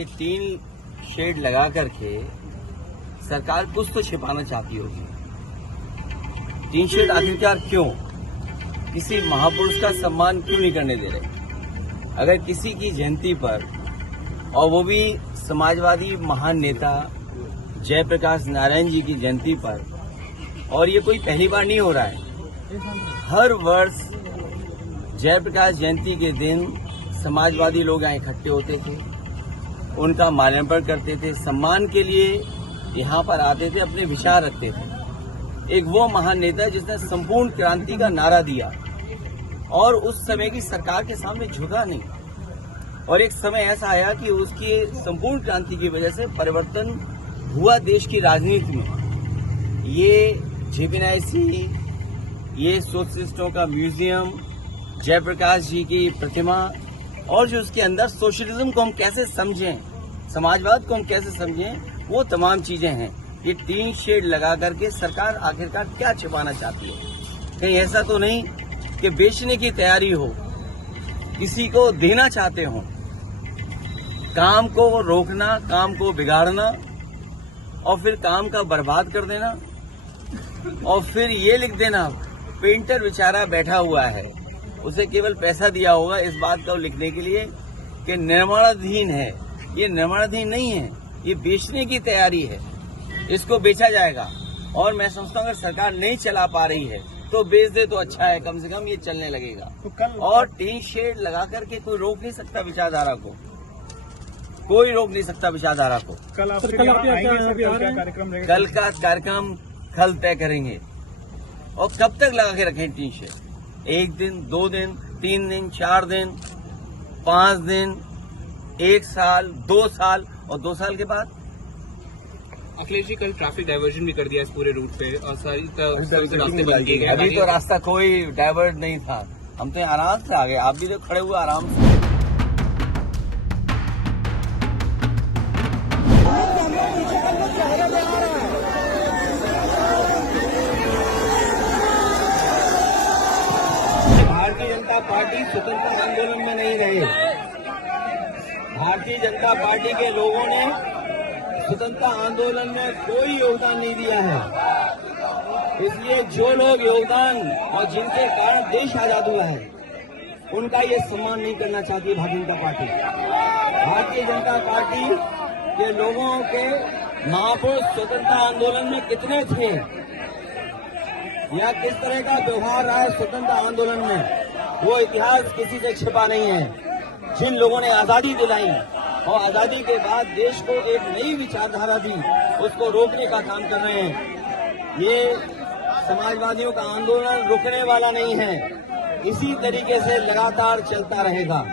ये तीन शेड लगा करके सरकार कुछ तो छिपाना चाहती होगी। तीन शेड आखिरकार क्यों? किसी महापुरुष का सम्मान क्यों नहीं करने दे रहे? अगर किसी की जयंती पर, और वो भी समाजवादी महान नेता जयप्रकाश नारायण जी की जयंती पर, और ये कोई पहली बार नहीं हो रहा है, हर वर्ष जयप्रकाश जयंती के दिन समाजवादी लोग यहाँ इकट्ठे होते थे, उनका माल्यार्पण करते थे, सम्मान के लिए यहाँ पर आते थे, अपने विचार रखते थे। एक वो महान नेता जिसने संपूर्ण क्रांति का नारा दिया और उस समय की सरकार के सामने झुका नहीं, और एक समय ऐसा आया कि उसकी संपूर्ण क्रांति की वजह से परिवर्तन हुआ देश की राजनीति में। ये जेपीएनआईसी, ये सोशलिस्टों का म्यूजियम, जयप्रकाश जी की प्रतिमा, और जो उसके अंदर सोशलिज्म को हम कैसे समझें, समाजवाद को हम कैसे समझें, वो तमाम चीजें हैं। ये तीन शेड लगा करके सरकार आखिरकार क्या छिपाना चाहती है? कहीं ऐसा तो नहीं कि बेचने की तैयारी हो, किसी को देना चाहते हो? काम को रोकना, काम को बिगाड़ना, और फिर काम का बर्बाद कर देना, और फिर ये लिख देना, पेंटर बेचारा बैठा हुआ है, उसे केवल पैसा दिया होगा इस बात को लिखने के लिए कि निर्माणाधीन है। ये निर्माणाधीन नहीं है, ये बेचने की तैयारी है, इसको बेचा जाएगा। और मैं समझता हूँ अगर सरकार नहीं चला पा रही है तो बेच दे तो अच्छा है, कम से कम ये चलने लगेगा। तो कल और तीन शेड लगा करके कोई रोक नहीं सकता विचारधारा को, कोई रोक नहीं सकता विचारधारा को। कल का कार्यक्रम कल तय करेंगे। और कब तक लगा के रखें तीन शेड? 1 दिन, 2 दिन, 3 दिन, 4 दिन, 5 दिन, 1 साल, 2 साल, और 2 साल के बाद? अखिलेश जी, कल ट्रैफिक डायवर्जन भी कर दिया इस पूरे रूट पे और सारी रास्ते बंद किए गए। अभी तो रास्ता कोई डाइवर्ट नहीं था, हम तो आराम से आ गए, आप भी तो खड़े हुए आराम से। भारतीय जनता पार्टी स्वतंत्रता आंदोलन में नहीं रही। भारतीय जनता पार्टी के लोगों ने स्वतंत्रता आंदोलन में कोई योगदान नहीं दिया है। इसलिए जो लोग योगदान और जिनके कारण देश आजाद हुआ है, उनका ये सम्मान नहीं करना चाहती भारतीय जनता पार्टी। भारतीय जनता पार्टी के लोगों के महापुरुष स्वतंत्रता आंदोलन में कितने थे, या किस तरह का व्यवहार रहा है स्वतंत्रता आंदोलन में, वो इतिहास किसी से छिपा नहीं है। जिन लोगों ने आजादी दिलाई और आजादी के बाद देश को एक नई विचारधारा दी, उसको रोकने का काम कर रहे हैं। ये समाजवादियों का आंदोलन रुकने वाला नहीं है, इसी तरीके से लगातार चलता रहेगा।